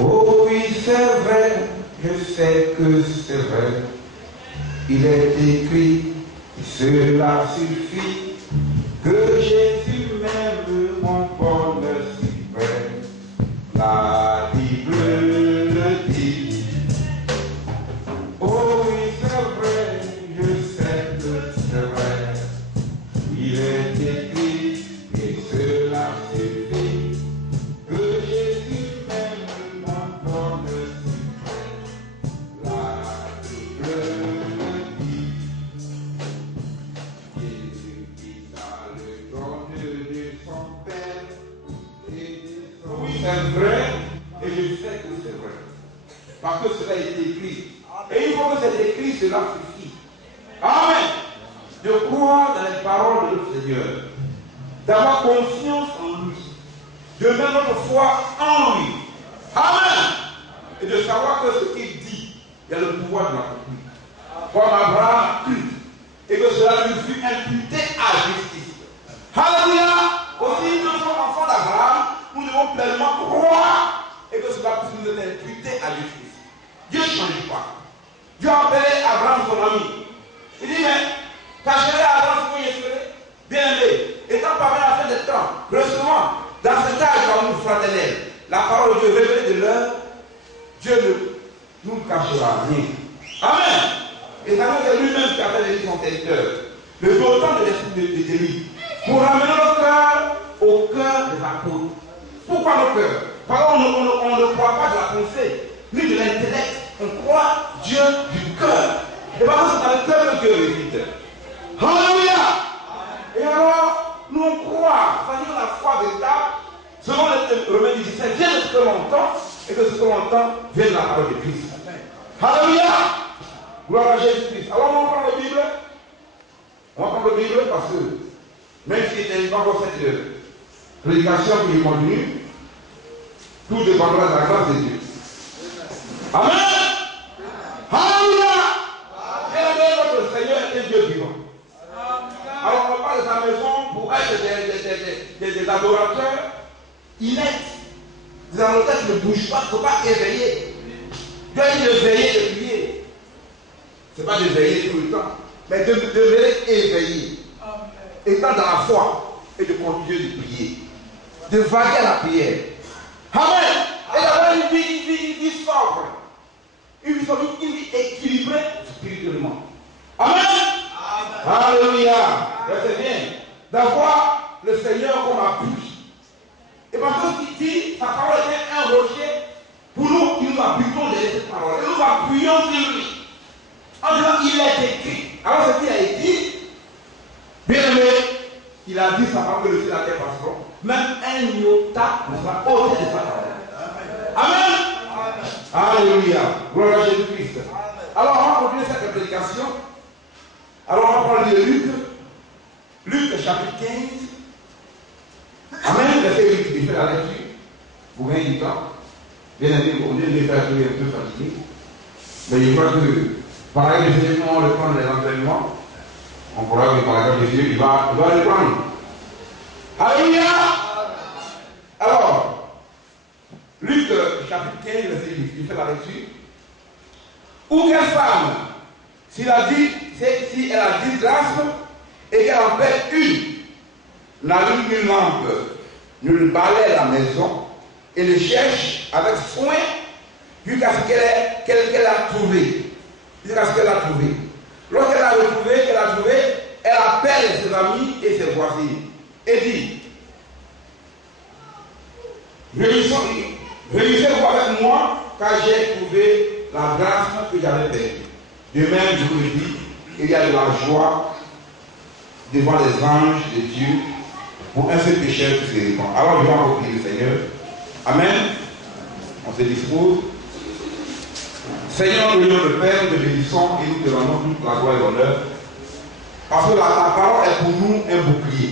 Oh oui, c'est vrai, je sais que c'est vrai. Il est écrit, et cela suffit, que Jésus m'aime, mon bonheur si vrai. La Bible le dit. Oh oui, c'est vrai, je sais que c'est vrai. Il est écrit, et cela suffit, que Jésus m'aime, mon bonheur si vrai. La Bible le dit. Jésus quitta le trône de son Père et descend. Oui, c'est vrai, et je sais que c'est vrai. Parce que cela est écrit. Et il faut que c'est écrit, cela suffit. Amen. De croire dans les paroles de notre Seigneur. D'avoir confiance en lui. De mettre notre foi en lui. Amen. Et de savoir que ce qu'il dit, il y a le pouvoir de l'accomplir. Comme Abraham a cru. Et que cela lui fut imputé à justice. Alléluia. Aussi, nous sommes enfants d'Abraham. Nous devons pleinement croire. Et que cela puisse nous être imputé à justice. Dieu ne change pas. Dieu a appelé Abraham son ami. Il dit, mais cacherai Abraham ce que j'ai fait. Bien aimé, étant parvenu à la fin des temps, recevant dans cet âge d'amour fraternel, la parole de Dieu révélée de l'heure, Dieu ne nous cachera rien. Amen. Et c'est lui-même qui a fait de son territoire. Le dotant de l'esprit de lui. Pour ramener notre cœur au cœur des apôtres. Pourquoi notre cœur? Parce qu'on ne croit pas de la pensée, ni de l'intellect. On croit Dieu du cœur. Et parce que c'est dans le cœur que Dieu réside. Alléluia. Et alors, nous on croit, c'est-à-dire la foi véritable, selon le remède du Saint, vient de ce que l'on entend, et que ce que l'on entend vient de la parole de Christ. Alléluia. Gloire à Jésus-Christ. Alors on va prendre la Bible. On va prendre la Bible parce que, même si il n'est pas encore cette prédication qui est contenue, tout dépendra de la grâce de Dieu. Amen. Alléluia. Bien, notre Seigneur est un Dieu vivant. Alors on ne va pas de sa maison pour être des adorateurs ineptes. Des adorateurs qui ne bougent pas, il ne faut pas éveiller. Dieu dit de veiller, de prier. Ce n'est pas de veiller tout le temps, mais de veiller éveillé. Étant dans la foi et de continuer de prier. De vaguer à la prière. Amen. Et d'avoir une vie sobre. Une vie équilibrée spirituellement. Amen. Alléluia. C'est bien. D'avoir le Seigneur comme appui. Et parce qu'il dit, sa parole est un rocher pour nous qui nous appuyons de cette parole. Et nous appuyons sur lui. En disant, il est écrit. Alors ce qu'il a écrit, bien aimé, il a dit sa parole que le ciel et la terre passeront. Même un iota ne sera ôté de sa parole. Amen. Alléluia. Gloire à Jésus-Christ. Alors on va continuer cette prédication. Alors on va parler de Luc. Luc chapitre 15. Amen. Verset 8. Il fait la lecture. Vous gagnez du temps. Bien aimé, on est les faire un peu fatigué. Mais je crois que pareil, effectivement, on le prend éventuellement. On pourra que par exemple, Dieu, il va le prendre. Alléluia. Alors, Luc chapitre 15, verset 8, il fait la lecture. Ou quelle femme, si elle a 10 drachmes et qu'elle en perd une, n'allume une lampe, ne le balaye la maison et le cherche avec soin jusqu'à ce qu'elle a trouvé. Jusqu'à ce qu'elle a trouvé. Lorsqu'elle a retrouvé, elle appelle ses amis et ses voisins et dit, réunissez-vous avec moi car j'ai trouvé la grâce que j'avais perdue. De même, je vous le dis, il y a de la joie devant les anges de Dieu pour un seul pécheur qui se répand. Alors, je vais encore prier le Seigneur. Amen. On se dispose. Seigneur, nous le Père, nous te bénissons et nous te rendons toute la gloire et l'honneur. Parce que la parole est pour nous un bouclier.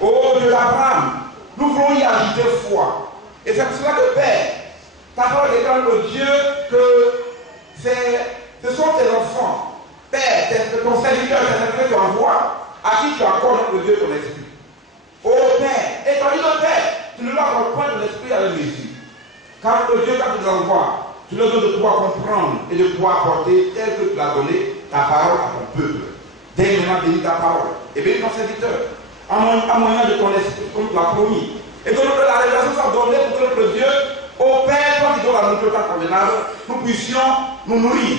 Oh Dieu d'Abraham, nous voulons y ajouter foi. Et c'est pour cela que Père, ta parole déclare au Dieu que ce sont tes enfants. Père, ton serviteur, que tu envoies, à qui tu accordes le Dieu ton esprit. Oh Père, et ton dit le Père, tu ne leur accordes point de l'esprit avec Jésus. Car le Dieu, quand tu le revois, tu leur donnes de pouvoir comprendre et de pouvoir porter tel que tu l'as donné ta parole à ton peuple. Dès maintenant, bénis ta parole. Et bénis ton serviteur. À moyen de ton esprit, comme tu l'as promis. Et que la révélation soit donnée pour que notre Dieu, au Père, toi qui donnes la nourriture convenable, nous puissions nous nourrir.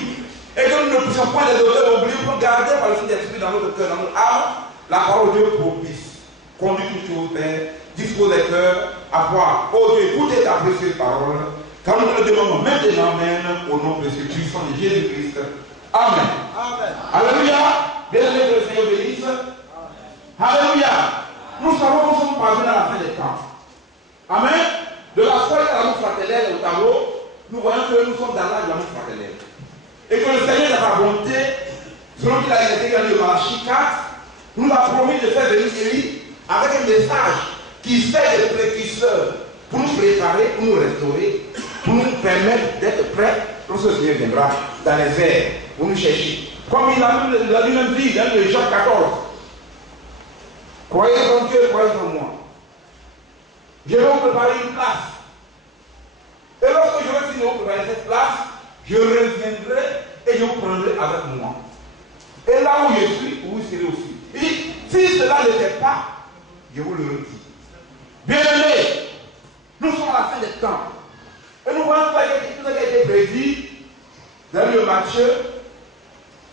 Et que nous ne puissions point les odeurs oublier pour garder par le Saint-Esprit dans notre cœur, dans notre âme, la parole de Dieu propice. Conduis toutes choses, Père. Dispose les cœurs à pouvoir, oh Dieu, écouter ta précieuse parole. Car nous te le demandons maintenant, même, au nom de ce puissant de Jésus-Christ. Amen. Amen. Alléluia. Bien-aimés, que le Seigneur bénisse. Alléluia. Nous savons que nous sommes parvenus à la fin des temps. Amen. De la foi à l'amour fraternel au tableau, nous voyons que nous sommes dans l'âge de l'amour fraternel. Et que le Seigneur, dans sa bonté, selon qu'il a été dans le Malachie 4, nous a promis de faire venir Élie avec un message qui fait des précurseurs pour nous préparer, pour nous restaurer, pour nous permettre d'être prêts lorsque le Seigneur viendra dans les airs, pour nous chercher. Comme il a lui-même dit dans le Jean 14. Croyez en Dieu, croyez en moi. Je vais vous préparer une place. Et lorsque je vais finir de vous préparer cette place, je reviendrai et je vous prendrai avec moi. Et là où je suis, vous serez aussi. Il dit, si cela n'était pas, je vous le redis. Bien-aimés, nous sommes à la fin des temps. Et nous voyons tout ce qui a été prédit dans le Matthieu,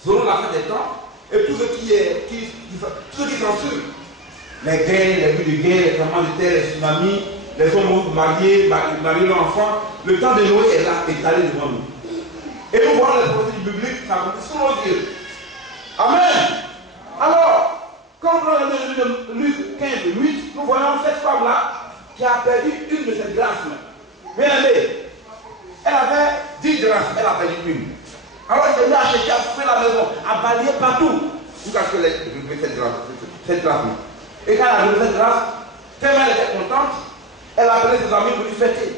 selon la fin des temps, et tout ce qui s'ensuit. Les guerres, les buts de guerre, les tremblements de terre, les tsunamis, les hommes mariés, marier l'enfant, le temps de Noé est là, étalé devant nous. Et nous voyons les prophéties bibliques s'accomplir sous nos yeux. Amen. Alors, quand nous regardons Luc 15, 8, nous voyons cette femme-là qui a perdu une de ses grâces. Bien aimée, elle avait 10 grâces, elle a perdu une. Alors elle s'est mise à chercher, à fouiller la maison, à balayer partout. Jusqu'à ce qu'elle ait retrouvé cette grâce. Et quand elle a retrouvé cette grâce, tellement elle était contente, elle a appelé ses amis pour lui fêter.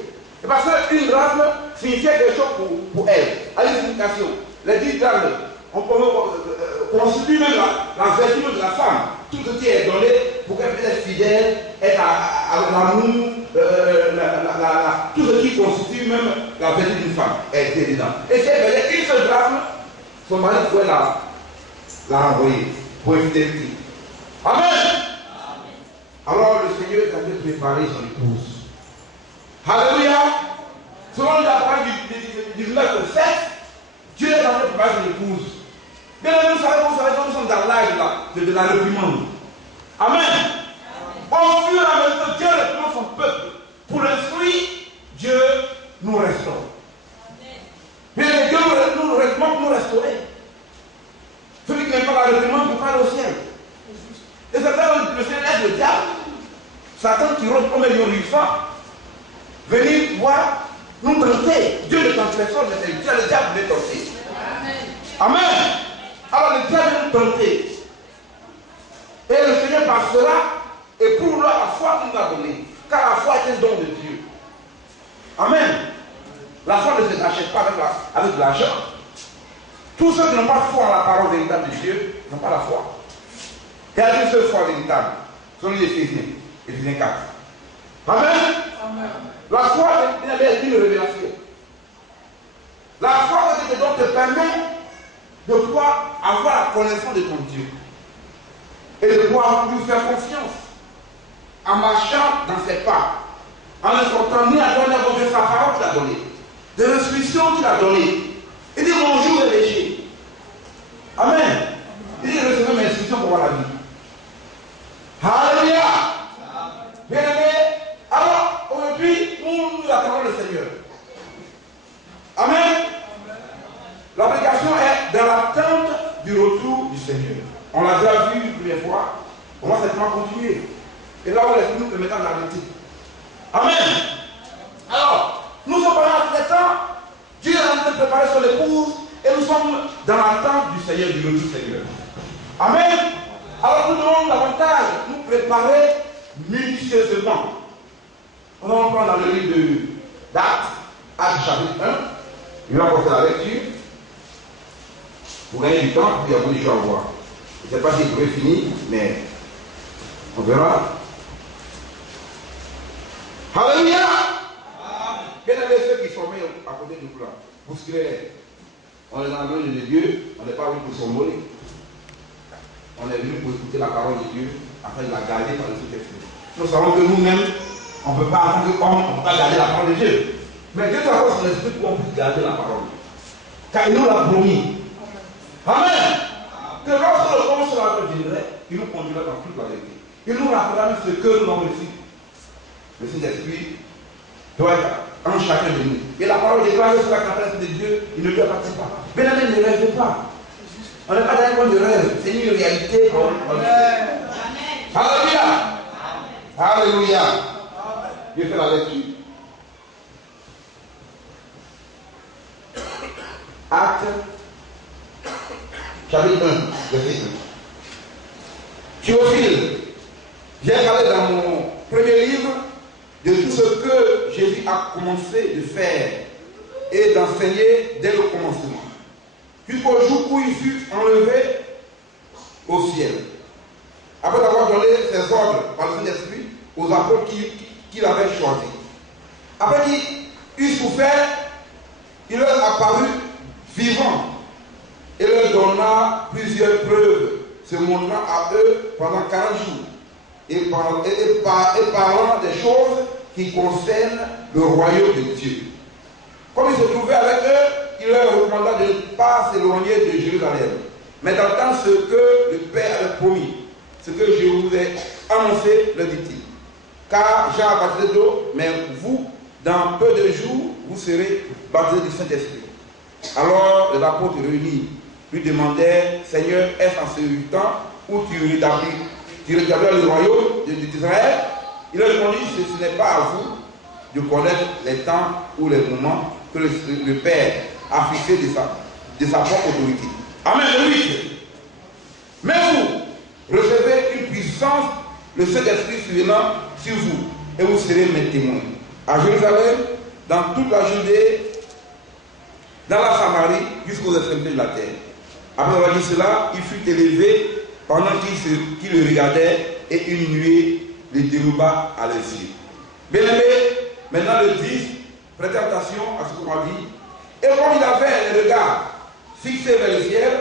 Et parce qu'une grâce signifiait quelque chose pour elle. À une signification. Les 10 grâces, on peut constituer même la vertu de la femme. Tout ce qui est donné pour qu'elle puisse être fidèle, être à l'amour, tout ce qui constitue même la vertu d'une femme est dedans. Et si elle faisait une seule grâce, son mari pouvait la renvoyer pour infidélité. Amen. Alors le Seigneur est en train de préparer son épouse. Alléluia. Selon la parole du 19:7, Dieu est en train de préparer son épouse. Bien aimé, vous savez, nous sommes dans l'âge de la réprimande. Amen. Au fur et à mesure que Dieu reprend son peuple pour l'instruire, Dieu nous restaure. Bien aimé, Dieu nous restaure pour nous restaurer. Celui qui n'aime pas la réprimande ne peut pas aller au ciel. Et c'est là que le ciel est le diable. Satan qui rôde comme un lion ruissant, venir voir nous tenter. Dieu ne tente personne, mais c'est le diable qui veut tenter. Amen. Alors le diable nous tenter. Et le Seigneur passera et pour la foi qu'il nous a donnée. Car la foi est un don de Dieu. Amen. La foi ne s'achète pas avec de l'argent. Tous ceux qui n'ont pas foi en la parole véritable de Dieu n'ont pas la foi. Il y a une seule foi véritable. Ce sont les Éphésiens 4. Amen. Amen. La foi est une révélation. La foi te permet de pouvoir avoir la connaissance de ton Dieu. Et de pouvoir lui faire confiance. En marchant dans ses pas. En ne sortant ni à donner de sa parole qu'il a donnée. De l'instruction qu'il a donnée. Il dit mon jour est léger. Amen. Il dit recevez mes instructions pour voir la vie. Alléluia. Bien aimé. Alors, aujourd'hui, nous attendons le Seigneur. Amen. L'obligation est dans l'attente du retour du Seigneur. On l'a déjà vu une première fois. On va certainement continuer. Et là, on laisse nous le mettre en arrêté. Amen. Alors, nous sommes pendant tous les temps. Dieu est en train de préparer son épouse. Et nous sommes dans l'attente du Seigneur, du retour du Seigneur. Amen. Alors, nous devons davantage nous préparer minutieusement. On va prendre dans le livre d'Actes, Actes chapitre 1. Il va porter la lecture. Pour gagner du temps, il y a beaucoup de choses à voir. Je ne sais pas si vous pouvez finir, mais on verra. Alléluia. Bien aimé, ceux qui sont mis à côté du plan, bousculez-les. On est dans la main de Dieu, on n'est pas venu pour s'envoler. On est venu pour écouter la parole de Dieu, afin de la garder par le Saint-Esprit. Nous savons que nous-mêmes, on ne peut pas, en tant qu'homme, on ne peut pas garder la parole de Dieu. Mais Dieu doit avoir son esprit pour qu'on puisse garder la parole. Car il nous l'a promis. Amen. Que lorsque le consolateur viendrait, il nous conduira dans toute la vérité. Il nous rappellera ce que nous avons reçu. Le Saint-Esprit doit être en chacun de nous. Et la parole déclare sur la capacité de Dieu, il ne lui appartient pas. Mais la ne rêve pas. On n'est pas dans un point de rêve, c'est une réalité. Alléluia. Alléluia. Je fais la lecture. Acte, chapitre 1, verset 1. Théophile, j'ai parlé dans mon premier livre de tout ce que Jésus a commencé de faire et d'enseigner dès le commencement, jusqu'au jour où il fut enlevé au ciel, après avoir donné ses ordres par le Saint-Esprit aux apôtres qu'il avait choisis. Après qu'il eut souffert, il leur apparut vivant et leur donna plusieurs preuves, se montrant à eux pendant 40 jours et parlant des choses qui concernent le royaume de Dieu. Comme il se trouvait avec eux, il leur recommanda de ne pas s'éloigner de Jérusalem, mais d'attendre ce que le Père avait promis, ce que je vous ai annoncé, le dit-il. Car Jean a baptisé d'eau, mais vous, dans peu de jours, vous serez baptisés du Saint-Esprit. Alors les apôtres réunis lui demandaient, Seigneur, est-ce en ce temps où tu rétablis le royaume d'Israël? Il leur répondit, ce n'est pas à vous de connaître les temps ou les moments que le Père a fixé de sa propre autorité. Amen. Mais vous recevez une puissance, le Saint-Esprit survenant sur vous, et vous serez mes témoins. À Jérusalem, dans toute la Judée, dans la Samarie, jusqu'aux extrémités de la terre. Après avoir dit cela, il fut élevé pendant qu'il le regardait, et une nuée le déroba à les yeux. Bien-aimé, maintenant le 10, prêtez attention à ce qu'on m'a dit. Et comme il avait le regard fixé vers le ciel,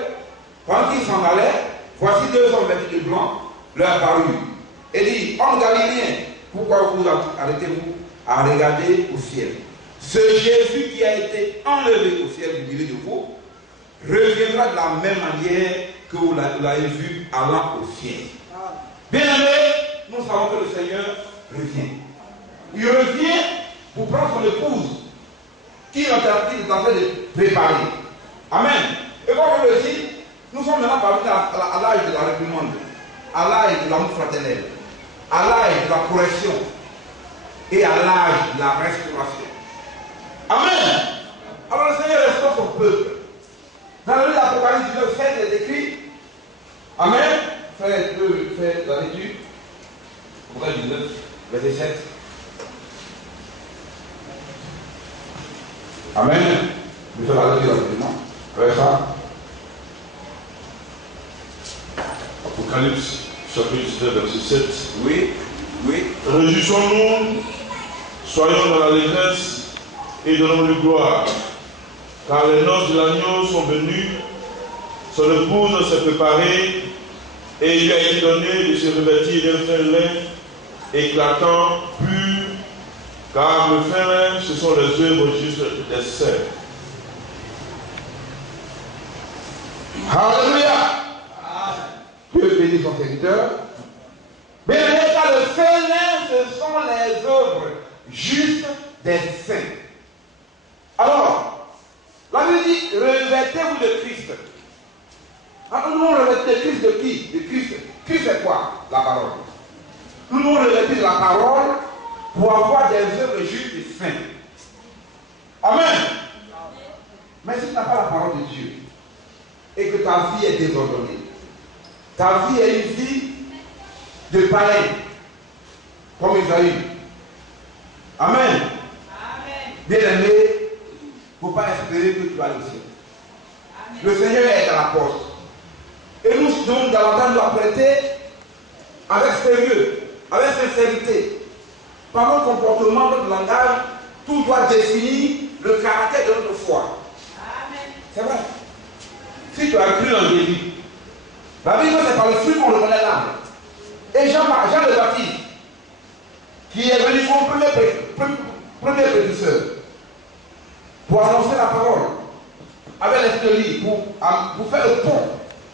pendant qu'il s'en allait, voici deux hommes vêtus de blanc leur apparurent. Et dit, homme galiléen, pourquoi vous arrêtez-vous à regarder au ciel? Ce Jésus qui a été enlevé au ciel du milieu de vous reviendra de la même manière que vous l'avez vu allant au ciel. Bien aimé, nous savons que le Seigneur revient. Il revient pour prendre son épouse qui est en train de préparer. Amen. Et comme on le dit, nous sommes maintenant parvenus à l'âge de la réprimande, à l'âge de l'amour fraternel, à l'âge de la correction et à l'âge de la restauration. Amen. Alors le Seigneur restaure son peuple. Dans le livre d'Apocalypse 19, 7, il est écrit. Amen. Faites la lecture. Apocalypse 19, verset 7. Amen. Je fais la lecture rapidement. Avec ça. Apocalypse, chapitre 19, verset 7. Oui. Réjouissons-nous, soyons dans l'allégresse et donnons-lui gloire, car les noces de l'agneau sont venues, son épouse s'est préparée, et il lui a été donné de se revêtir d'un fin lin éclatant, pur, car le fin lin, ce sont les œuvres justes des saints. Alléluia. Dieu bénit son serviteur. Mais le fin lin, ce sont les œuvres justes des saints. Alors, la Bible dit, revêtez-vous de Christ. Alors, nous revêtons de Christ de qui? De Christ. Christ c'est quoi? La parole. Nous nous revêtons de la parole pour avoir des œuvres justes et saintes. Amen. Mais si tu n'as pas la parole de Dieu et que ta vie est désordonnée, ta vie est une vie de païen, comme Isaïe. Amen. Bien-aimé, il ne faut pas espérer que tu vas au ciel. Le Seigneur est à la porte. Et nous devons davantage nous apprêter avec sérieux, avec sincérité, par notre comportement, notre langage, tout doit définir le caractère de notre foi. C'est vrai. Si tu as cru en Jésus, la Bible c'est par le fruit qu'on reconnaît l'âme. Et Jean le Baptiste, qui est venu comme premier précurseur, pour annoncer la parole, avec l'esprit de vie, pour faire le pont,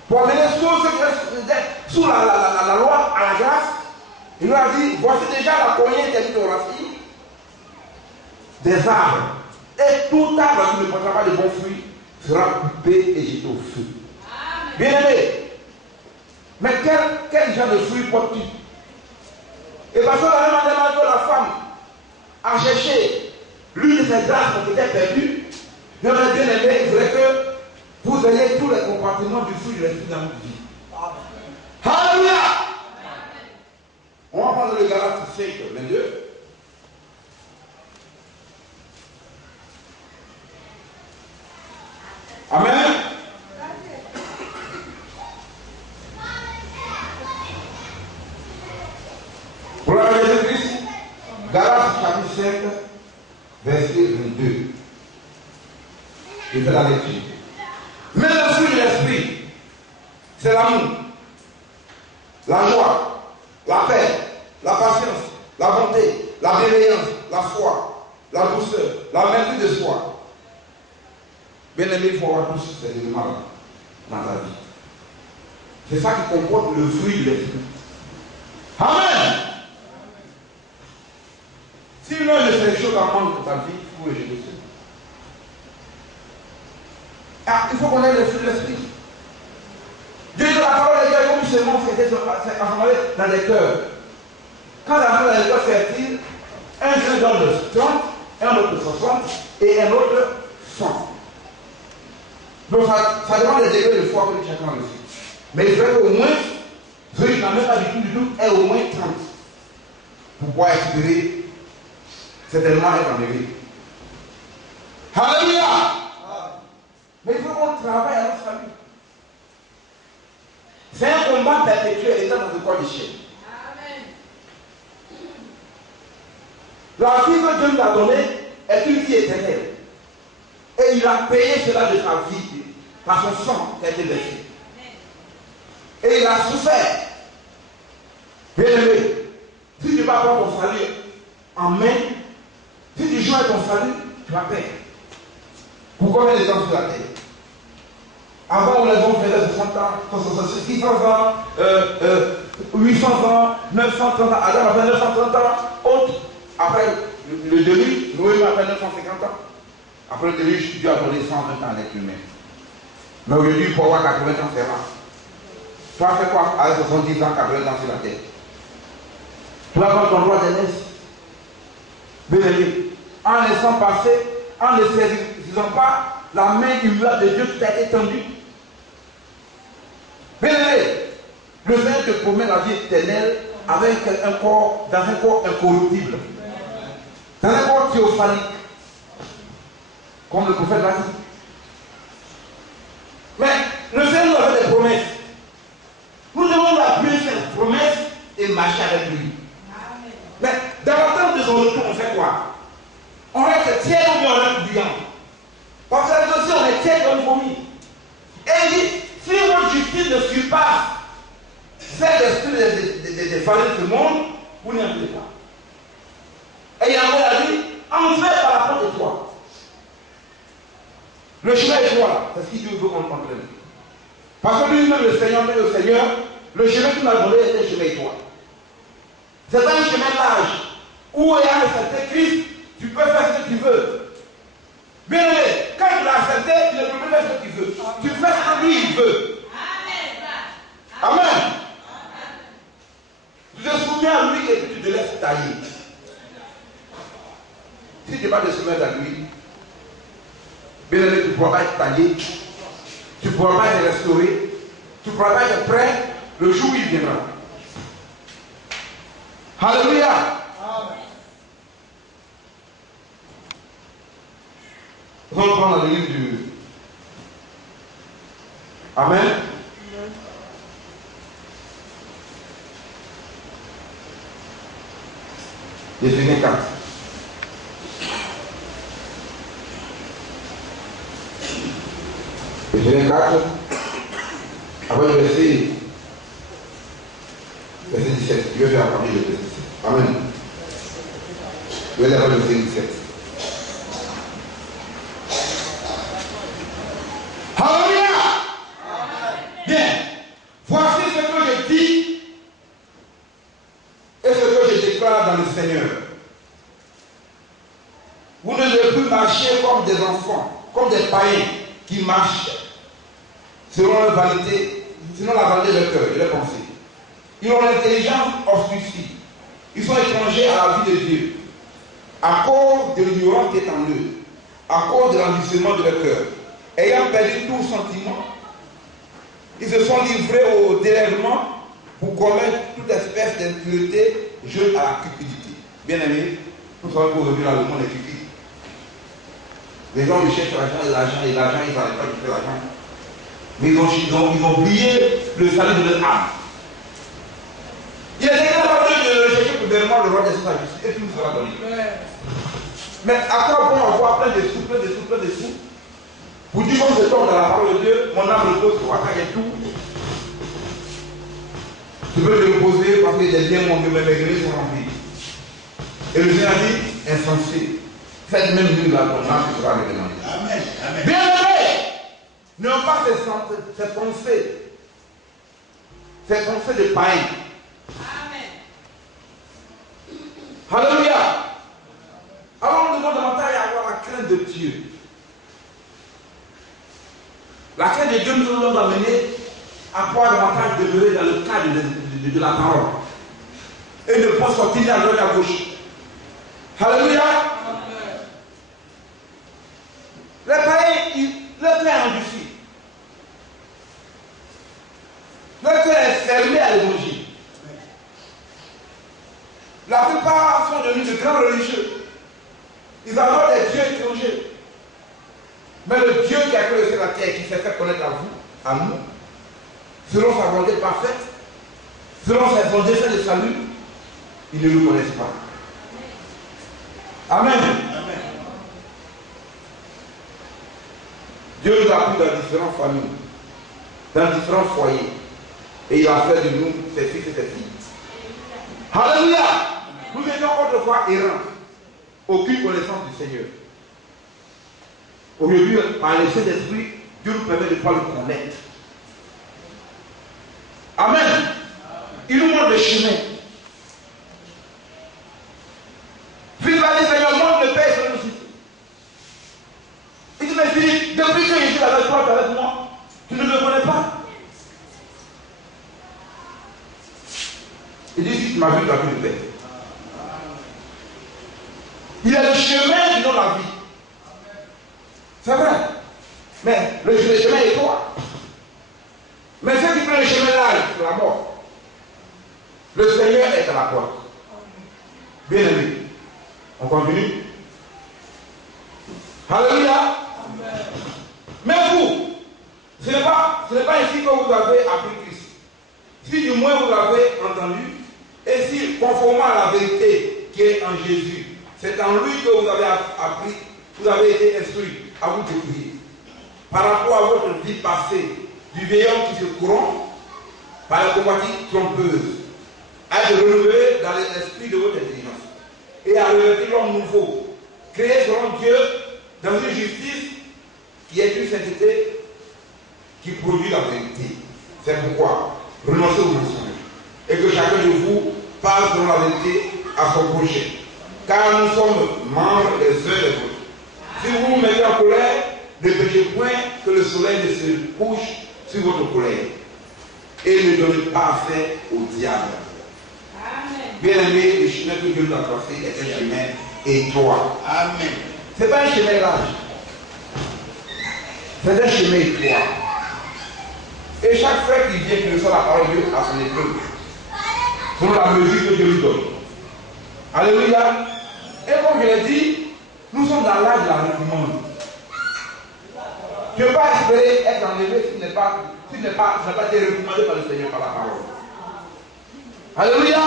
pour amener ceux qui restent sous la loi à la grâce. Il lui a dit, voici déjà la poignée des racines des arbres. Et tout arbre qui ne portera pas de bons fruits sera coupé et jeté au feu. Bien aimé, mais quel genre de fruits portes-tu? Et parce que la même manière que la femme a cherché l'une de ses grâces qui était perdue, j'aimerais bien aimé, il faudrait que vous ayez tous les compartiments du fruit de l'esprit dans votre vie. Alléluia! On va prendre le Galates 5, 22. Amen. Pour la Jésus-Christ, Galates chapitre 5, verset 22. Je fais la lecture. Mais le fruit de l'esprit, c'est l'amour, la joie, la paix, la patience, la bonté, la bienveillance, la foi, la douceur, la maîtrise de soi. Bien aimé, il faut avoir tous ces éléments dans ta vie. C'est ça qui comporte le fruit de l'esprit. Amen. Si l'un de ces choses manque dans ta vie, il faut rejeter ça. Ah, il faut qu'on ait le fruit de l'esprit. Dieu dit que la parole de Dieu est comme une semence qui était assemblée dans les cœurs. Quand la parole dans les cœurs fertile, un seul donne 30, un autre 60 et un autre 100. Donc ça demande des degrés de foi que chacun reçoit. Mais il faudrait qu'au moins, celui qui n'en met pas du tout, ait au moins 30 pour pouvoir espérer certainement être enlevé. Alléluia! Mais il faut qu'on travaille à notre famille. C'est un combat perpétuel étant dans le corps de chien. La vie que Dieu nous a donnée est une vie éternelle. Et il a payé cela de sa vie par son sang qui a été versé. Et il a souffert. Bien aimé, si tu vas prendre ton salut en main, si tu joues à ton salut, tu vas payer. Pour combien de temps sur la terre? Avant, on les hommes faisaient 60 ans, 600 ans, 800 ans, 930 ans, Adam a fait 930 ans, autres. Après le déluge, Noé a fait 950 ans. Après le déluge, Dieu a donné 120 ans à l'être humain. Mais aujourd'hui, il faut avoir 80 ans, c'est rare. Tu as fait quoi avec 70 ans, 80 ans sur la terre? Tu vas prendre ton droit d'aînesse. Bien-aimé, en laissant passer, en ne saisissant pas la main immuable de Dieu qui t'a été tendue. Bien-aimé, le Seigneur te promet la vie éternelle avec un corps, dans un corps incorruptible. Dans un corps théophanique. Comme le prophète l'a dit. Mais le Seigneur nous avait des promesses. Nous devons appuyer cette promesse et marcher avec lui. Amen. Mais dans l'attente de son retour, on fait quoi? On reste tiède ou bien on reste brillant? Parce que là aussi, on est tiède comme une fourmi. Et il dit, si votre justice ne surpasse celle des familles de ce monde, vous n'y entrez pas. Et il y a un mot à dire, entrez par la porte de toi. Le chemin est droit là, c'est ce qu'il Dieu veut qu'on comprenne. Parce que lui-même, le Seigneur, le chemin qu'il m'a donné était un chemin étroit. C'est pas un chemin large, où il y a accepté Christ, tu peux faire ce que tu veux. Bien aimé, quand tu l'as accepté, tu ne peux plus faire ce que tu veux. Tu fais ce que lui il veut. Amen. Tu te souviens à lui et puis tu te laisses tailler. Si tu ne vas pas te soumettre à lui, bien aimé, tu ne pourras pas être taillé, tu ne pourras pas être restauré, tu ne pourras pas être prêt le jour où il viendra. Alléluia. On va prendre le livre du Amen. Éphésiens 4. Éphésiens 4, après le verset 17. Je vais faire parler le verset 17. Amen. Je vais lire le verset 17. Alléluia! Bien. Voici ce que je dis et ce que je déclare dans le Seigneur. Vous ne devez plus marcher comme des enfants, comme des païens qui marchent selon leur vanité, selon la vanité de leur cœur, de leur pensée. Ils ont l'intelligence obscurcie. Ils sont étrangers à la vie de Dieu, à cause de l'ignorance qui est en eux, à cause de l'endurcissement de leur cœur. Ayant perdu tout sentiment, ils se sont livrés au délèvement pour commettre toute espèce d'impureté, jeu à la cupidité. Bien aimés, nous savons qu'aujourd'hui, là, le monde est cupide. Les gens cherchent l'argent, ils n'arrêtent pas de faire l'argent. Mais ils ont oublié le salut de leur âme. Il est capable de chercher pour vraiment le roi des sages, et tout sera donné. Mais à quoi bon avoir plein de sous, pour dire comme je tombe dans la parole de Dieu, mon âme repose sur Waka et tout. Je peux te reposer parce que les biens, mon Dieu, mes maigris sont remplis. Et le Seigneur a dit, insensé, faites même mieux la ton âme qui sera redemandée. Amen. Amen. Bien aimé, n'ayons pas cette pensée de païen. Amen. Alléluia. Alors nous devons davantage avoir la crainte de Dieu. La crainte de Dieu nous doit amener à pouvoir davantage demeurer dans le cadre de la parole. Et ne pas sortir à droite à gauche. Alléluia. Les païens, leur cœur est endurci. Leur cœur est fermé à l'évangile. La plupart sont devenus de grands religieux. Ils adorent des dieux étrangers. Mais le Dieu qui a créé la terre, qui s'est fait connaître à vous, à nous, selon sa volonté parfaite, selon son dessein de salut, ils ne nous connaissent pas. Amen. Amen. Dieu nous a pris dans différentes familles, dans différents foyers, et il a fait de nous ses fils et ses filles. Alléluia. Nous étions autrefois errants, aucune connaissance du Seigneur. Aujourd'hui, par le Saint-Esprit, Dieu nous permet de pouvoir le connaître. Amen. Il nous montre le chemin. Philippe va dire, Seigneur, montre le Père sur nous aussi. Il dit, mais Philippe, depuis que je suis avec toi, avec moi, tu ne me connais pas. Il dit, si tu m'as vu, tu as vu le Père. Il y a le chemin qui donne la vie. C'est vrai. Mais le chemin est toi. Mais ceux qui prennent le chemin là, c'est la mort. Le Seigneur est à la porte. Bien aimé. On continue. Alléluia. Mais vous, ce n'est pas ici que vous avez appris Christ. Si du moins vous l'avez entendu, et si conformément à la vérité qui est en Jésus, c'est en lui que vous avez appris, vous avez été instruit à vous dépouiller. Par rapport à votre vie passée, du vieillard qui se corrompt par la convoitise trompeuse, à être renouvelé dans l'esprit de votre intelligence et à revêtir l'homme nouveau, créé selon Dieu dans une justice qui est une sainteté qui produit la vérité. C'est pourquoi renoncez au mensonge et que chacun de vous parle selon la vérité à son prochain. Car nous sommes membres les uns des autres. Si vous vous mettez en colère, ne péchez point que le soleil ne se couche sur votre colère. Et ne donnez pas affaire au diable. Bien aimé, le chemin que Dieu nous a tracé est un chemin étroit. Amen. Ce n'est pas un chemin large. C'est un chemin étroit. Et chaque frère qui vient, qui reçoit la parole de Dieu à son épreuve, selon la mesure que Dieu lui donne. Alléluia. Et comme je l'ai dit, nous sommes dans l'âge de la réprimande. Tu ne peux pas espérer être enlevé si tu n'as pas été réprimandé par le Seigneur par la parole. Alléluia.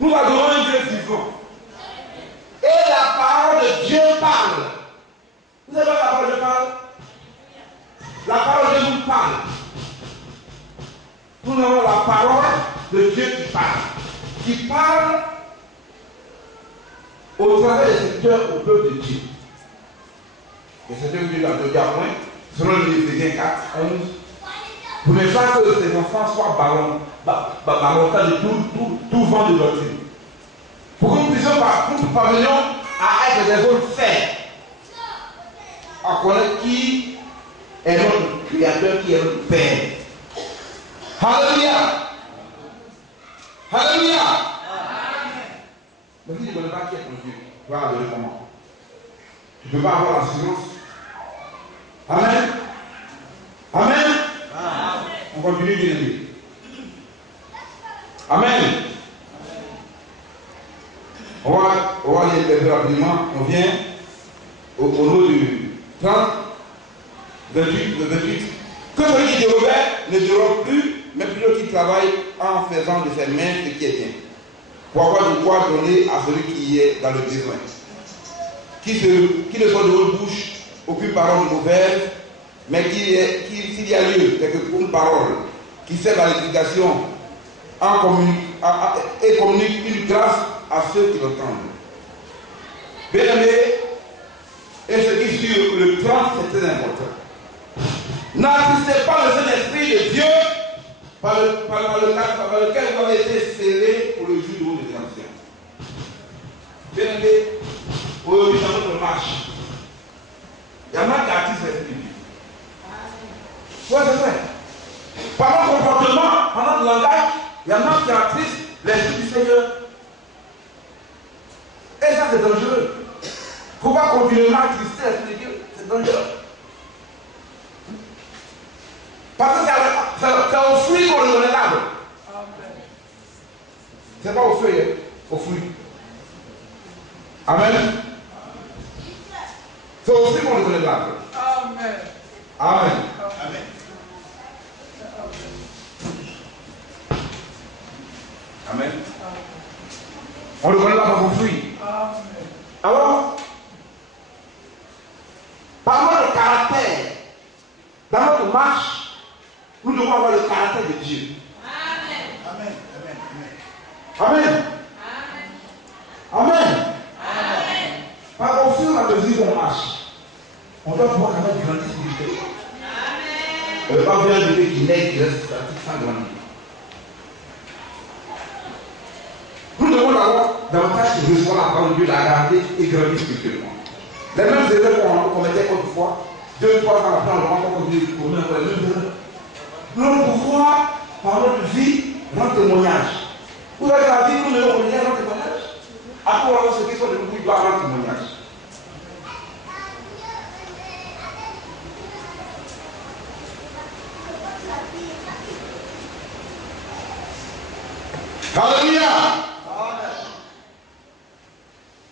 Nous adorons un Dieu vivant. Et la parole nous avons la parole de Dieu qui parle au travers des secteurs au peuple de Dieu. Et c'est un Dieu dans le point, selon l'Éphésiens 4, 11, pour ne pas que ces enfants soient ballottés de tout vent de doctrine. Pour que nous puissions parvenions à être des hommes faits, à connaître qui est notre Créateur, qui est notre Père. Alléluia. Alléluia. Mais si tu ne connais pas qui est ton Dieu, tu vas adorer comment? Tu ne peux pas avoir l'assurance. Amen. Amen. On continue bien aimé. Amen. On va lire très rapidement. On vient au nom du 30, 28, le 28. Que celui qui dérobe ne dérobe plus, mais plutôt qui travaille en faisant de ses mains ce qui est bien. Pour avoir de quoi donner à celui qui est dans le besoin. Qui ne soit de votre bouche aucune parole mauvaise, mais s'il y a lieu, c'est que une parole qui sert à l'éducation et communique une grâce à ceux qui l'entendent. Bien aimé, et ce qui sur le 30, c'est très important. N'assistez pas le Saint-Esprit de Dieu par lequel vous avez été scellés pour le jour de vos rédemptions. Bien aimé, aujourd'hui dans notre marche, il y en a qui attisent l'Esprit de Dieu. Oui, c'est vrai. Par notre comportement, par notre langage, il y en a qui attisent l'Esprit du Seigneur. Et ça, c'est dangereux. Il ne faut pas continuellement attiser l'Esprit de Dieu. C'est dangereux. Parce que c'est au fruit qu'on reconnaît l'arbre. Ce n'est pas au feuille, hein, au fruit. Amen. C'est au fruit qu'on reconnaît l'arbre. Amen. Amen. Amen. Amen. On ne reconnaît pas par son fruit. Alors, par notre caractère, dans notre marche, nous devons avoir le caractère de Dieu. Amen. Amen. Amen. Amen. Amen. Par au fur et à mesure qu'on marche, on doit pouvoir quand même grandir spirituellement. On ne peut pas voir un bébé qui naît, qui reste statique sans grandir. Nous devons avoir davantage recevoir la parole de Dieu, la garder et grandir spirituellement. Les mêmes erreurs qu'on commettait autrefois, 2-3 ans après, on va encore continuer de commettre les mêmes erreurs. Nous devons pouvoir, par notre vie, rendre témoignage. Vous avez la vie, nous devons rendre témoignage. Après, on va voir ce qui sont de nous qui doivent rendre témoignage. Alléluia.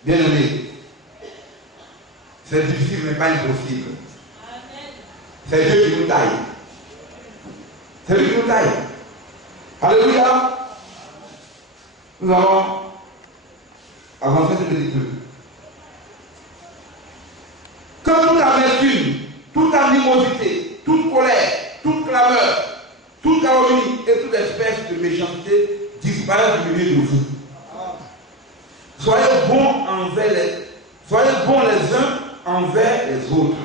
Bien aimé, c'est difficile mais pas impossible. C'est Dieu qui nous taille. C'est Dieu qui nous taille. Alléluia. Nous allons avancer un petit peu. Que toute amertume, toute animosité, toute colère, toute clameur, toute calomnie et toute espèce de méchanceté disparaissent du milieu de vous. Soyez bons les uns envers les autres,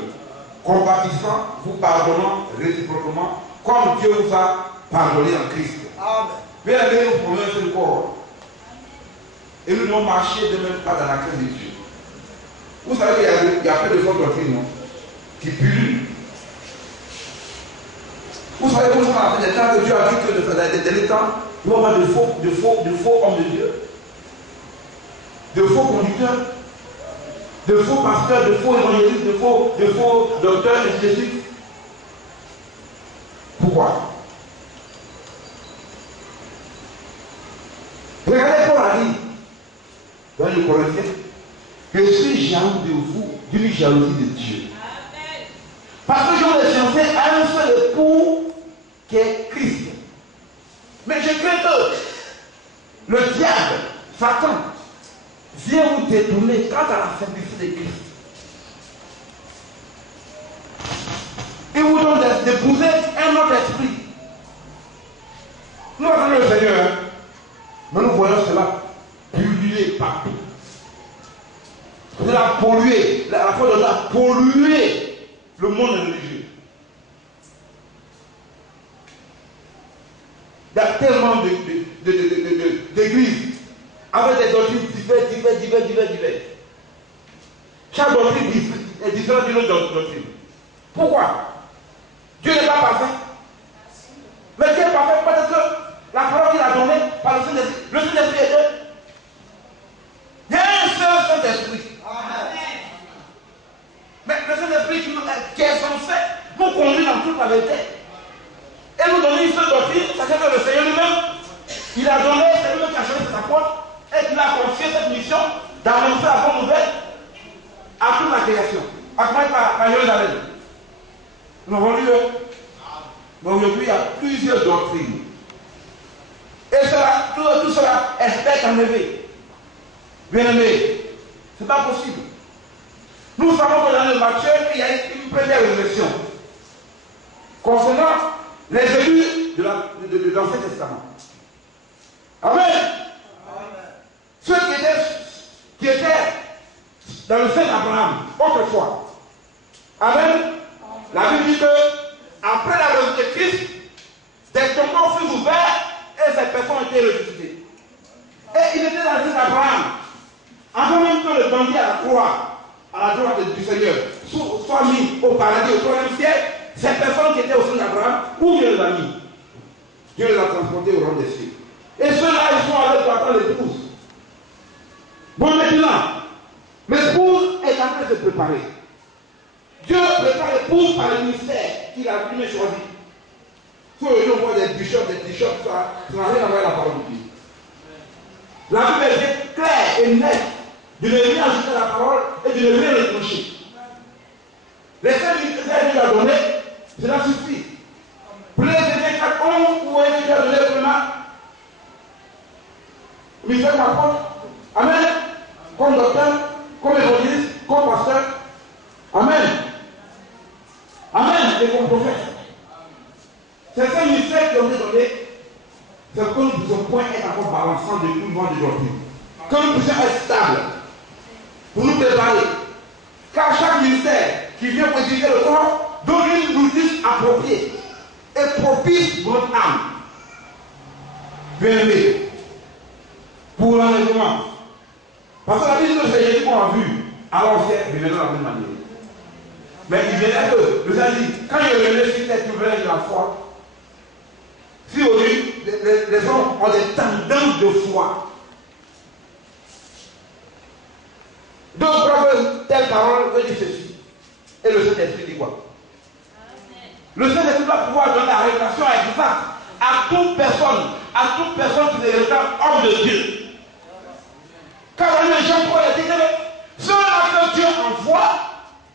compatissant, vous pardonnant réciproquement, comme Dieu vous a pardonné en Christ. Bien aimé, nous prenons un seul corps. Et nous devons marcher de même pas dans la crainte de Dieu. Vous savez qu'il y a peu de fausses doctrines qui pullulent. Vous savez comment ça fait des temps que Dieu a dit que dans les temps, il va y avoir de faux hommes de Dieu, de faux conducteurs, de faux pasteurs, de faux évangélistes, de faux docteurs, et ainsi de suite. Pourquoi? Regardez Paul a dit dans le Corinthiens que je suis jaloux de vous d'une jalousie de Dieu. Parce que je vous ai fiancé à un seul époux qui est Christ. Mais je crains que le diable, Satan, vienne vous détourner quant à la simplicité de Christ. Il vous donne d'épouser un autre esprit. Nous attendons le Seigneur, hein? Mais nous voyons cela polluer partout. Cela a pollué, la foi de Dieu a pollué le monde religieux. Il y a tellement d'églises avec des doctrines diverses. Chaque doctrine est différente d'une autre doctrine. Pourquoi? Dieu n'est pas parfait. Mais Dieu est parfait parce que la parole qu'il a donnée par le Saint-Esprit, le Saint-Esprit est Dieu. Il y a un seul Saint-Esprit. Mais le Saint-Esprit qui est censé nous conduire dans toute la vérité et nous donner une seule doctrine, sachant que le Seigneur lui-même, il a donné, c'est lui-même qui a choisi sa apôtres et qu'il a confié cette mission d'annoncer la bonne nouvelle à toute la création, à commencer par Jérusalem. Nous avons lu, mais aujourd'hui il y a plusieurs doctrines. Et cela, tout cela est enlevé. Bien aimé, ce n'est pas possible. Nous savons que dans le Matthieu, il y a une première réflexion concernant les élus de l'Ancien Testament. Amen. Ceux qui étaient dans le sein d'Abraham, autrefois. Amen. La Bible dit que après la résurrection de Christ, des tombeaux furent ouverts et ces personnes ont été ressuscitées. Et il était dans le sein d'Abraham. Avant même que le bandit à la croix, à la droite du Seigneur, soit mis au paradis au troisième siècle, ces personnes qui étaient au sein d'Abraham, où Dieu les a mis? Dieu les a transportés au rang des cieux. Et ceux-là, ils sont allés pour attendre l'épouse. Bon, maintenant, l'épouse est en train de se préparer. Dieu prépare l'épouse par le ministère qu'il a lui-même choisi. Il faut que nous voyons des bishops, ça n'a rien à voir avec la parole de Dieu. La Bible est claire et nette de ne rien ajouter à la parole et de ne rien retrancher. Les seuls ministères que Dieu a donné, cela suffit. Prenez Éphésiens 4:11 où est Dieu a donné le primat. Ministère d'apôtre. Amen. Comme docteur, comme évangéliste, comme pasteur. Amen. Amen. Et comme prophète. C'est ce ministère qui ont été donné. C'est que nous ne pouvons point être encore balançant de tout vent de doctrine. Que nous puissions être stables pour nous préparer. Car chaque ministère qui vient pour édifier le corps donne une nourriture appropriée et propice pour notre âme. Bien aimé, pour l'enlèvement. Parce que la vie de c'est Jésus qu'on a vu à l'ancien, mais maintenant de la même manière. Mais il venait que, nous a dit, quand il revenait sur cette nouvelle de la foi, si aujourd'hui, les gens ont des tendances de foi. Donc, preuve telle parole veut dire ceci. Et le Saint-Esprit dit quoi? Le Saint-Esprit va pouvoir donner la révélation exacte à toute personne qui est véritable homme de Dieu. Car les gens croient et disent que ceux-là que Dieu envoie,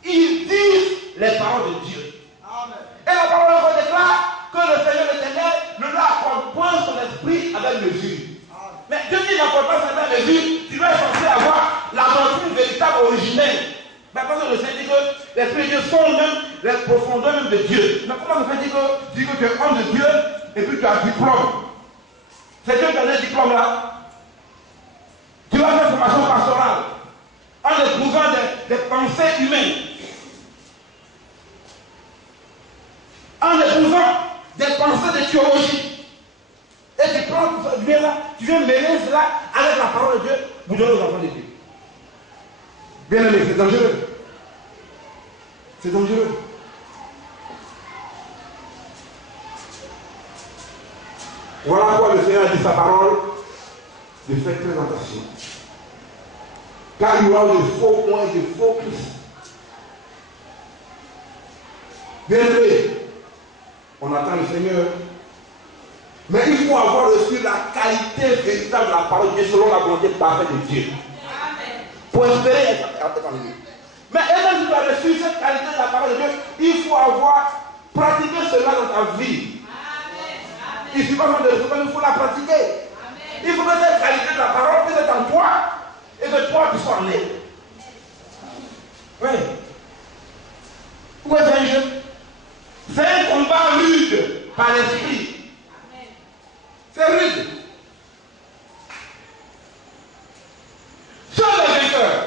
ils disent les paroles de Dieu. Amen. Et la parole de Dieu déclare que le Seigneur l'Éternel ne leur accorde point son esprit avec mesure. Mais Dieu dit qu'il n'accorde pas son esprit avec mesure, tu vas être censé avoir la doctrine véritable originelle. Mais parce que le Seigneur dit que l'Esprit de Dieu sont même les profondeurs même de Dieu. Mais comment vous faites dire que tu es homme de Dieu et puis tu as un diplôme? C'est Dieu qui a donné ce diplôme-là. Tu vas faire une formation pastorale en éprouvant des pensées humaines. En éprouvant des pensées de théologie. Et tu prends, tu viens mêler cela avec la parole de Dieu pour donner aux enfants de Dieu. Bien aimé, c'est dangereux. C'est dangereux. Voilà pourquoi le Seigneur a dit sa parole de faire très attention. Car il y aura de faux points, de faux Christ. Bien aimé, on attend le Seigneur. Mais il faut avoir reçu la qualité véritable de la parole de Dieu selon la volonté parfaite de Dieu. Amen. Pour espérer être en lui. Mais même si tu as reçu cette qualité de la parole de Dieu, il faut avoir pratiqué cela dans ta vie. Amen. Il ne suffit pas de le faire, il faut la pratiquer. Amen. Il faut que cette qualité de la parole puisse être en toi et que toi tu sois né. Oui. Où est un jeu? C'est un combat rude par l'esprit. C'est rude. Seuls les vainqueurs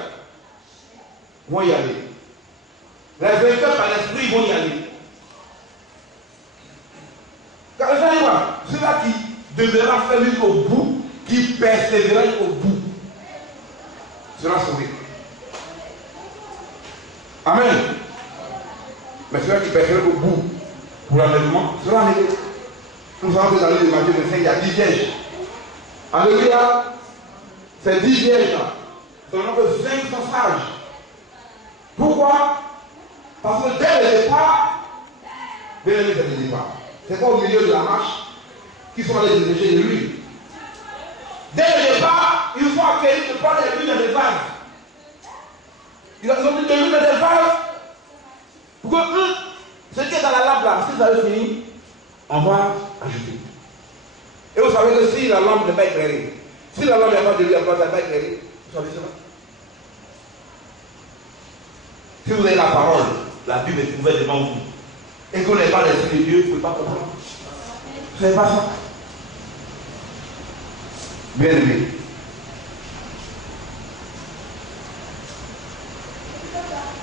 vont y aller. Les vainqueurs par l'esprit vont y aller. Car vous allez voir, ceux-là qui demeurera ferme jusqu'au bout, qui persévérera jusqu'au bout, sera sauvé. Amen. Mais ceux-là qui persévèrent au bout pour l'enlèvement sera enlevé. Nous savons que dans l'île de Matthieu 25, il y a 10 vierges. Alléluia. Ces 10 vierges-là sont que 5 sont sages. Pourquoi? Parce que dès le départ, dès le départ, c'est pas au milieu de la marche qu'ils sont allés diriger de lui. Dès le départ, ils sont accueillis de prendre les lunes des vases. Ils ont mis des lunes des vases. Pour que ce qui est dans la lampe là, si ça avait fini, on va ajouter. Et vous savez que si la lampe n'est pas éclairée, si la lampe n'est pas de lui, elle n'est pas éclairée, vous savez cela. Si vous avez la parole, la Bible est ouverte devant vous, et qu'on n'est pas l'esprit de Dieu, vous ne pouvez pas comprendre. Ce n'est pas ça. Bien aimé.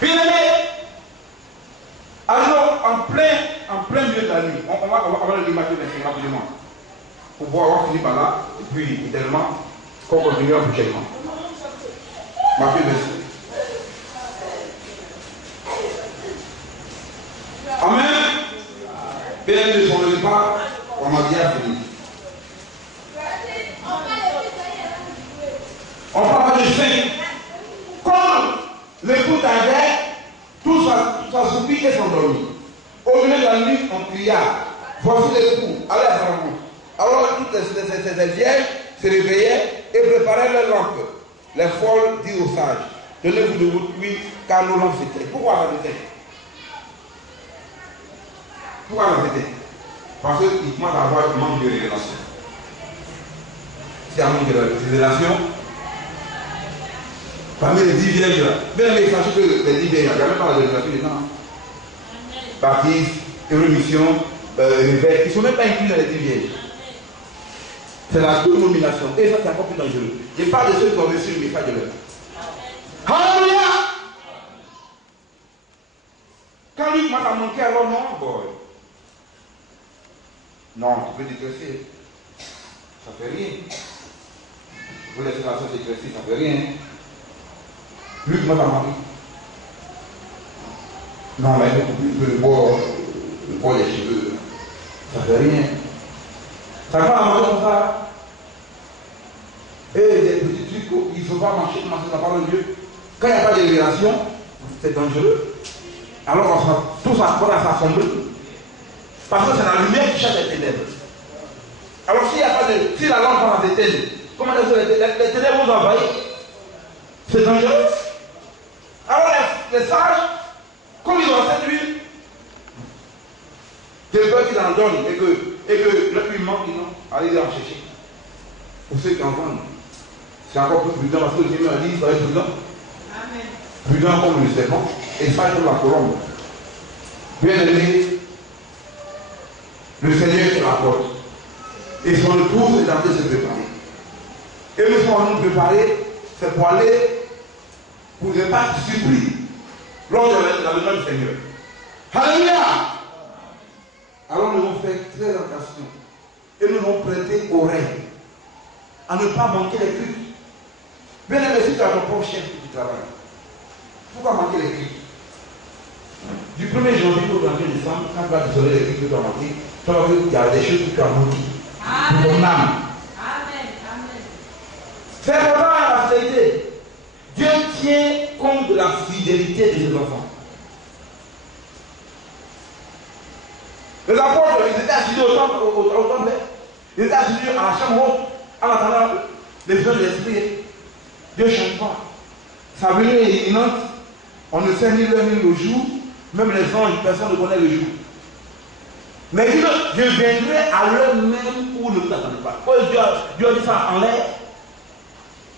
Bien aimé. Alors, en plein milieu de la nuit, on va le Matthieu 25 rapidement. Pour pouvoir finir par là, et puis, éternellement, qu'on continue prochainement. Matthieu 25. Amen. Bien aimé, son départ, on m'a bien fini. On parle de saints. Comme l'époux d'Adèle, tout s'assoupit et s'endormit. Au milieu de la nuit, on cria, voici l'époux, allez à vous. Alors toutes ces vierges se réveillaient et préparaient leurs lampes. Les folles disent aux sages, tenez-vous debout, oui, car nos lampes s'éteignent. Pourquoi ça s'éteint? Pourquoi ça s'éteint? Parce qu'il commence à avoir un manque de révélation. S'il y a un manque de révélation, parmi les 10 vierges là, bien mais sachez que les 10 vierges, il n'y a même pas la révélation dedans. Baptiste, rémission, réveil, ils ne sont même pas inclus dans les 10 vierges. C'est la dénomination. Et ça, c'est encore plus dangereux. Je parle de ceux qui ont reçu le message de l'heure. Alléluia! Quand lui commence à manquer, alors non, boy. Non, tu peux dégraisser. Ça ne fait rien. Vous laissez la sauce dégraisser, ça ne fait rien. Lui commence à manquer. Non, mais il peut le boire les cheveux. Ça ne fait rien. Ça va à manger comme ça. Et des petits trucs, il ne faut pas marcher comme ça, la parole de Dieu. Quand il n'y a pas de révélation, c'est dangereux. Alors tout ça commence à s'assembler. Parce que c'est la lumière qui cherche les ténèbres. Alors s'il n'y a pas de. Si la lampe va s'éteindre, comment les ténèbres vont envahir? C'est dangereux. Alors les sages, comme ils ont cette huile, quelqu'un qui en donne et que le lui manque, non, allez en chercher. Pour ceux qui en vendent, c'est encore plus prudent parce que le Seigneur a dit, il faut être prudent. Amen. Prudent comme le serpent et sage comme la colombe. Bien aimé, le Seigneur est sur la porte. Et son épouse est en train de se préparer. Et nous sommes nous préparer, c'est pour aller pour ne pas être surpris lors de la venue du Seigneur. Alléluia! Alors nous allons faire très attention. Et nous allons prêter oreille à ne pas manquer les cultes. Bien aimé, si tu as ton propre chef qui travaille, pourquoi manquer les cultes? Du 1er janvier au 31 décembre, quand tu vas désoler les cultes que tu as manqué, tu vas voir qu'il y a des choses que tu as manquées. Pour ton âme. Amen. C'est vraiment la fidélité. Dieu tient compte de la fidélité de ses enfants. Les apôtres, ils étaient assis au temple. Ils étaient assis à la chambre haute, en attendant les besoins de l'esprit. Dieu ne change pas. Sa venue est imminente. On ne sait ni l'heure ni le jour. Même les anges, personne ne connaît le jour. Mais il dit que je viendrai à l'heure même où ne vous attendez pas. Quand Dieu a dit ça en l'air,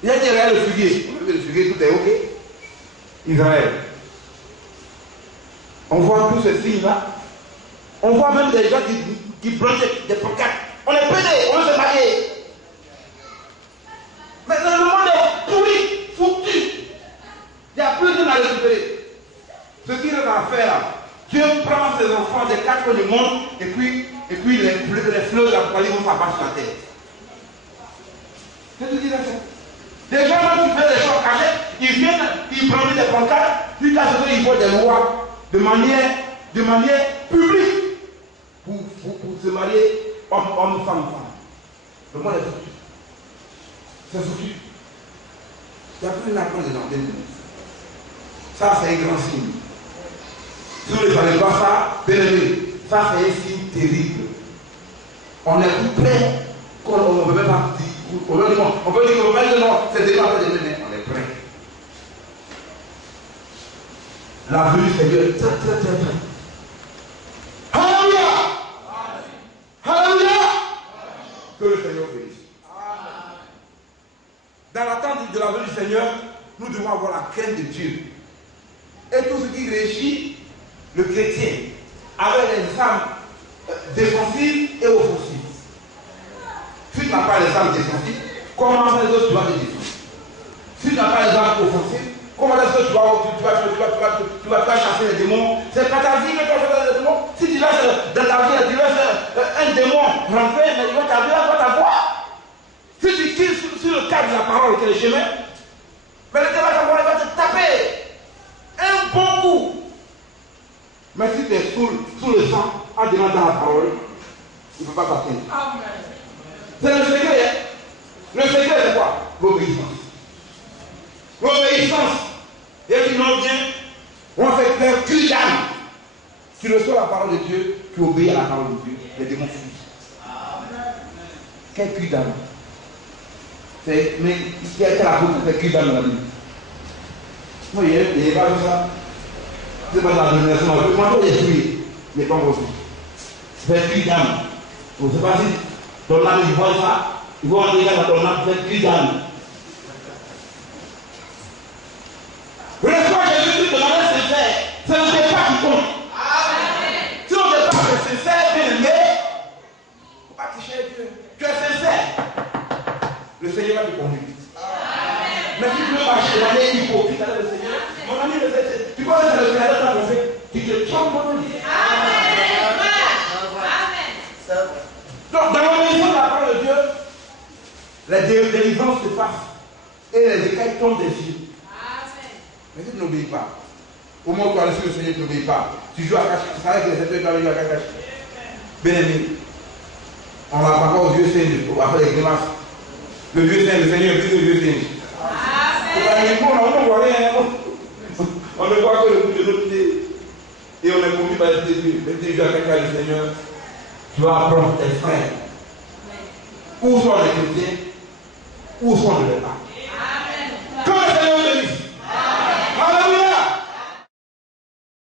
il a dit regarde le figuier. Le figuier, tout est ok. Israël. On voit tous ces signes-là. On voit même des gens qui plantent des pancartes On est pédé, on veut se marier. Maintenant, le monde est pourri, foutu. Il n'y a plus rien à récupérer. Ce qu'il va faire là, Dieu prend ses enfants des quatre coins du monde et puis les fleurs d'Apocalypse vont s'abattre sur la terre. C'est ce qu'il a fait. Les gens, quand ils font des choses cachées, ils viennent, ils prennent des pancartes, puis quand ils voient des lois de manière publique pour se marier homme, femme. Le monde est foutu. C'est foutu. Il n'y a plus une approche de l'antenne. Ça, c'est un grand signe. Si vous ne savez pas ça, bien aimé, ça, c'est un signe terrible. On est tout prêt, on ne peut même pas dire. On peut dire que non, c'est déjà fait de mais on est prêt. La venue du Seigneur est très près. Alléluia! Alléluia! Que le Seigneur bénisse. Dans l'attente de la venue du Seigneur, nous devons avoir la crainte de Dieu. Et tout ce qui régit le chrétien avec les âmes défensives et offensives. Si tu n'as pas les âmes défensives, comment est-ce que tu vas te défendre? Si tu n'as pas les âmes offensives, comment est-ce que tu vas chasser les démons? C'est pas ta vie que tu vas chasser les démons. Si tu laisses dans ta vie, tu laisses un démon rentrer, mais il va t'avoir. Si tu quittes sur le cadre de la parole qui est le chemin, mais le démon il va te taper un bon coup. Mais si tu es sous le sang, en demandant la parole, il ne peut pas t'atteindre. C'est le secret. Le secret, c'est quoi? L'obéissance. L'obéissance. Et si non bien, on fait faire cul d'âme. Tu reçois la parole de Dieu, tu obéis à la parole de Dieu. Les démons fuient. Quel cul d'âme? Mais qui a été la faute de faire cul d'âme dans la Bible? Moi, il n'y a pas de ça. C'est pas la domination. Moi, je l'ai tué. Mais pas possible. Faire cul d'âme. On ne sait pas si ton âme, il voit ça. Il voit entrer dans ton âme, faire cul d'âme. Reçois Jésus-Christ de manière sincère. C'est le départ qui compte. Si le départ est sincère, bien aimé, il ne faut pas tricher Dieu. Tu es sincère. Le Seigneur va te conduire. Mais si tu veux marcher de manière hypocrite avec le Seigneur, mon ami, tu vois que c'est le Créateur qui t'a fait. Tu te trompes, mon ami. Donc, dans l'obéissance de la parole de Dieu, la délivrance se passe et les écailles tombent des yeux. Mais si tu n'obéis pas, au moment où tu as reçu le Seigneur, tu n'obéis pas. Tu joues à cache. Tu savais que les êtres tu as joué à cache. Bien aimé, on va pas au vieux singe, après les grimaces. Le vieux singe, le Seigneur est plus le vieux singe. On ne voit rien. On ne voit que le bout de notre nez. Et on est conduit par l'Esprit de Dieu. Même si tu joues à cache le Seigneur, tu vas apprendre tes frères. Où sont les chrétiens? Où sont les pas?